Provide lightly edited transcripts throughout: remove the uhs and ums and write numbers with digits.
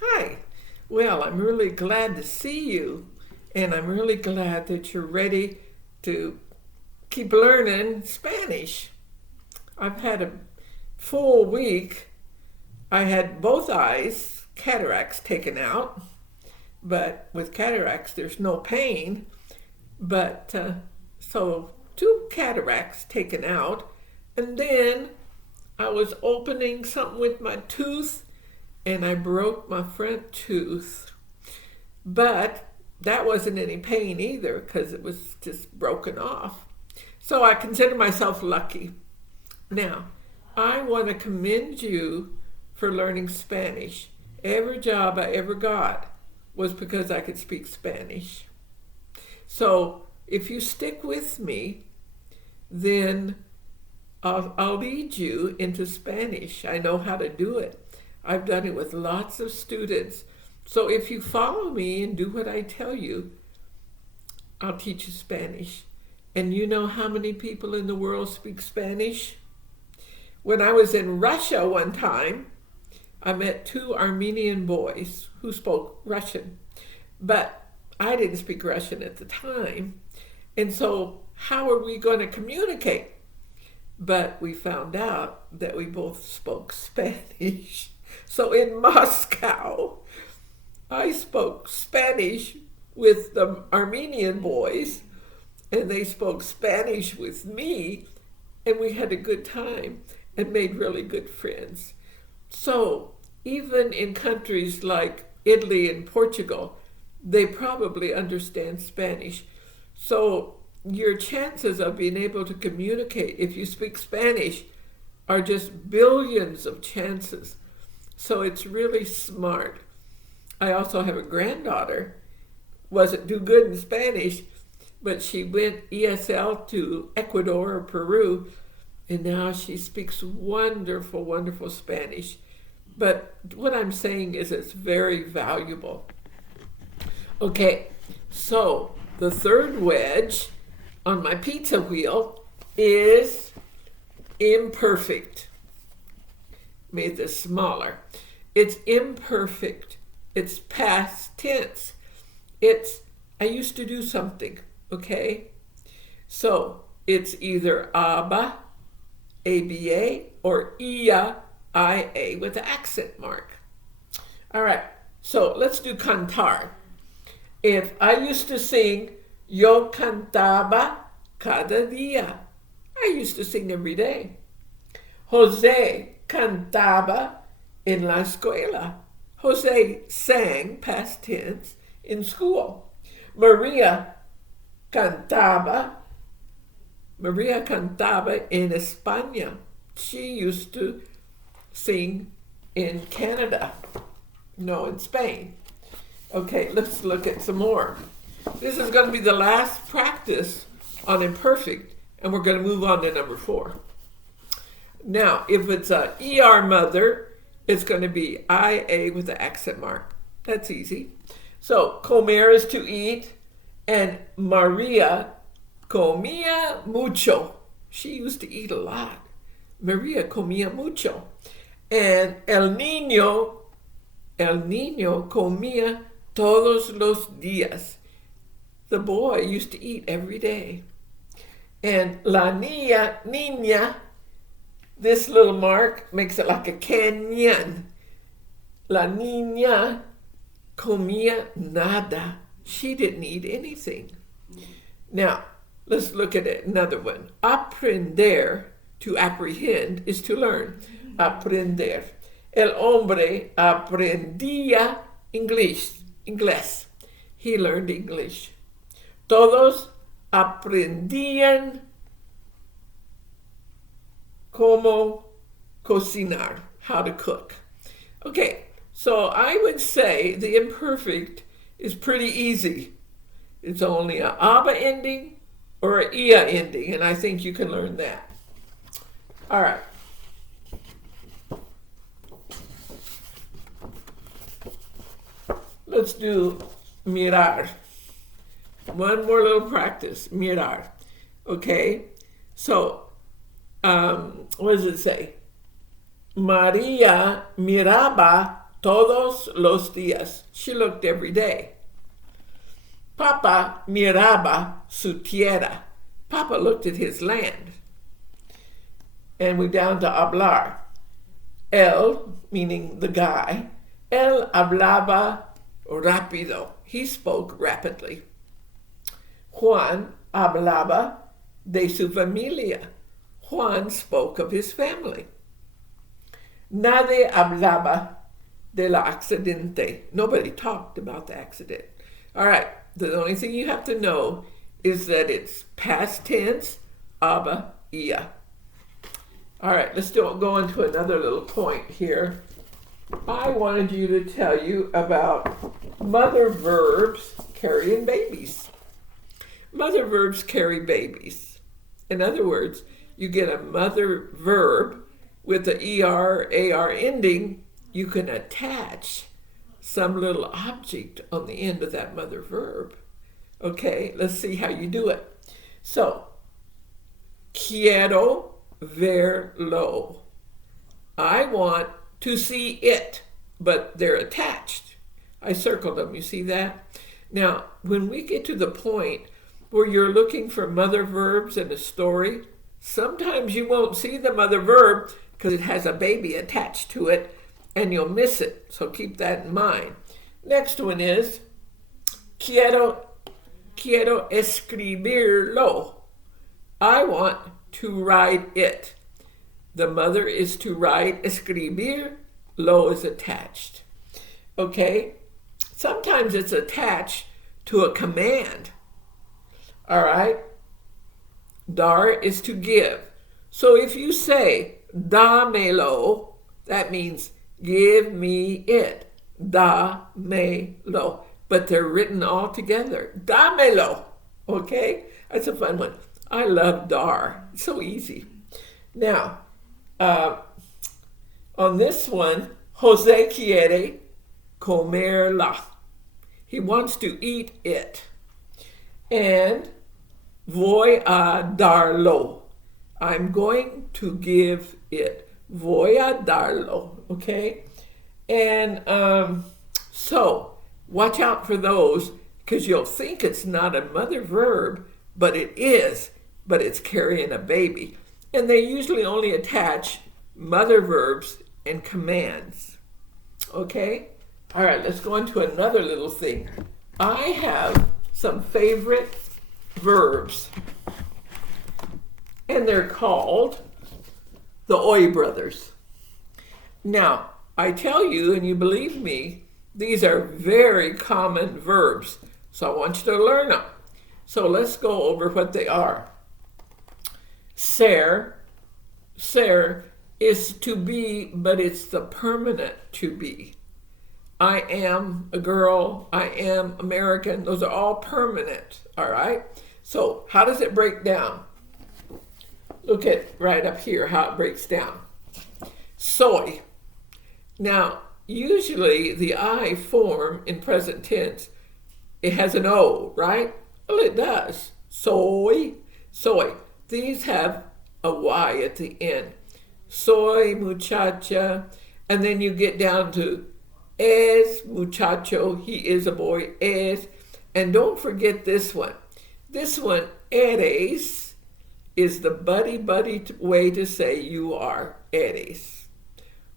Hi. Well, I'm really glad to see you, and I'm really glad that you're ready to keep learning Spanish. I've had a full week. I had both eyes cataracts taken out, but with cataracts, there's no pain. But so two cataracts taken out, and then I was opening something with my tooth and I broke my front tooth. But that wasn't any pain either because it was just broken off. So I consider myself lucky. Now, I want to commend you for learning Spanish. Every job I ever got was because I could speak Spanish. So if you stick with me, then I'll lead you into Spanish. I know how to do it. I've done it with lots of students. So if you follow me and do what I tell you, I'll teach you Spanish. And you know how many people in the world speak Spanish? When I was in Russia one time, I met two Armenian boys who spoke Russian. But I didn't speak Russian at the time. And so how are we going to communicate? But we found out that we both spoke Spanish. So in Moscow, I spoke Spanish with the Armenian boys, and they spoke Spanish with me, and we had a good time and made really good friends. So even in countries like Italy and Portugal, they probably understand Spanish. So your chances of being able to communicate if you speak Spanish are just billions of chances. So it's really smart. I also have a granddaughter, wasn't too good in Spanish, but she went ESL to Ecuador or Peru, and now she speaks wonderful, wonderful Spanish. But what I'm saying is it's very valuable. Okay, so the third wedge on my pizza wheel is imperfect. Made this smaller. It's imperfect. It's past tense. It's I used to do something, okay? So it's either aba, aba, or ia, ia with the accent mark. All right, so let's do cantar. If I used to sing, yo cantaba cada día. I used to sing every day. Jose cantaba en la escuela. Jose sang, past tense, in school. Maria cantaba en España. She used to sing in Canada. No, in Spain. Okay, let's look at some more. This is going to be the last practice on imperfect, and we're going to move on to number 4. Now, if it's a ER mother, it's going to be IA with the accent mark. That's easy. So, comer is to eat, and Maria comía mucho. She used to eat a lot. Maria comía mucho. And el niño comía todos los días. The boy used to eat every day. And la niña, this little mark makes it like a canyon. La niña comía nada. She didn't eat anything. Now, let's look at it. Another one. Aprender, to apprehend, is to learn. Aprender. El hombre aprendía inglés. He learned English. Todos aprendían cómo cocinar, how to cook. Okay, so I would say the imperfect is pretty easy. It's only a aba ending or a ia ending, and I think you can learn that. All right. Let's do mirar. One more little practice, mirar. Okay, so what does it say? Maria miraba todos los días. She looked every day. Papa miraba su tierra. Papa looked at his land. And we're down to hablar. Él, meaning the guy, él hablaba rápido. He spoke rapidly. Juan hablaba de su familia. Juan spoke of his family. Nadie hablaba del accidente. Nobody talked about the accident. All right, the only thing you have to know is that it's past tense, habla, ia. All right, let's go into another little point here. I wanted you to tell you about mother verbs carrying babies. Mother verbs carry babies. In other words, you get a mother verb with the ER, AR ending, you can attach some little object on the end of that mother verb. Okay, let's see how you do it. So, quiero verlo. I want to see it, but they're attached. I circled them, you see that? Now, when we get to the point where you're looking for mother verbs in a story, sometimes you won't see the mother verb because it has a baby attached to it and you'll miss it. So keep that in mind. Next one is quiero escribirlo. I want to write it. The mother is to write, escribir, lo is attached. Okay? Sometimes it's attached to a command. All right? Dar is to give. So if you say, dámelo, that means give me it. Dámelo. But they're written all together. Dámelo. Okay? That's a fun one. I love dar. It's so easy. Now, on this one, Jose quiere comerla. He wants to eat it. And voy a darlo. I'm going to give it. Voy a darlo. Okay? And so, watch out for those because you'll think it's not a mother verb, but it is. But it's carrying a baby. And they usually only attach mother verbs and commands. Okay? All right, let's go into another little thing. I have some favorite verbs. And they're called the Oi brothers. Now, I tell you, and you believe me, these are very common verbs. So I want you to learn them. So let's go over what they are. Ser is to be, but it's the permanent to be. I am a girl, I am American, those are all permanent, all right? So how does it break down? Look at right up here how it breaks down. Soy. Now, usually the I form in present tense, it has an O, right? Well, it does. Soy. These have a Y at the end. Soy muchacha. And then you get down to es muchacho. He is a boy. Es. And don't forget this one. This one, eres, is the buddy way to say you are. Eres.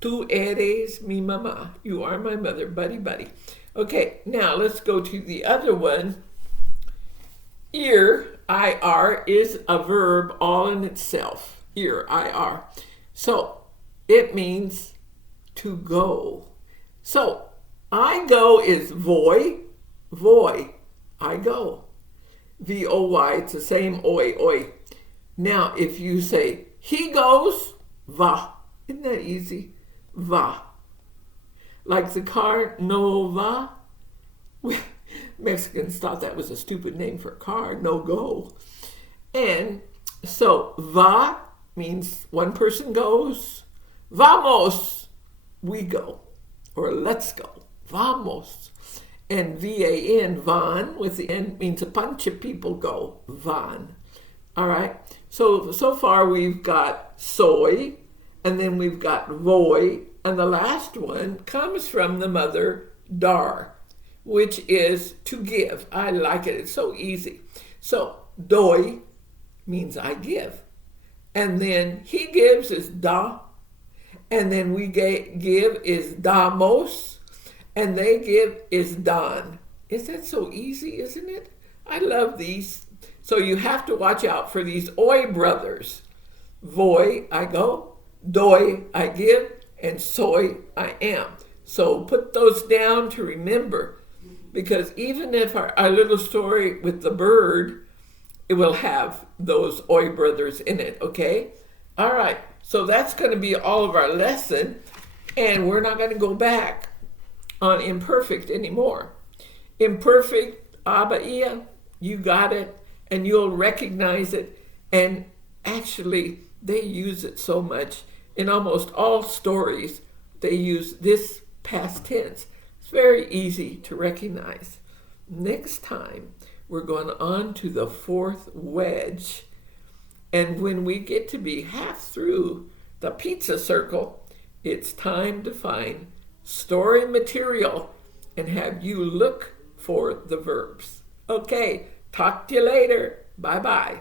Tú eres mi mamá. You are my mother. Buddy. Okay, now let's go to the other one. Ir, IR, is a verb all in itself. Ir, IR. So it means to go. So I go is voy, I go. V-O-Y, it's the same oi. Now if you say he goes, va. Isn't that easy? Va. Like the car, no va. Mexicans thought that was a stupid name for a car, no go. And so va means one person goes. Vamos, we go. Or let's go. Vamos. And V-A-N, van, with the N, means a bunch of people go. Van. All right. So far we've got soy, and then we've got voy, And the last one comes from the mother dar, which is to give. I like it. It's so easy. So doi means I give. And then he gives is da. And then we give is damos. And they give is dan. Is that so easy, isn't it? I love these. So you have to watch out for these oi brothers. Voi, I go. Doi, I give. And soy, I am. So put those down to remember. Because even if our little story with the bird, it will have those oi brothers in it, okay? All right, so that's going to be all of our lesson, and we're not going to go back on imperfect anymore. Imperfect, Abba Ia, you got it, and you'll recognize it, and actually they use it so much. In almost all stories, they use this past tense. It's very easy to recognize. Next time, we're going on to the fourth wedge. And when we get to be half through the pizza circle, it's time to find story material and have you look for the verbs. Okay, talk to you later. Bye-bye.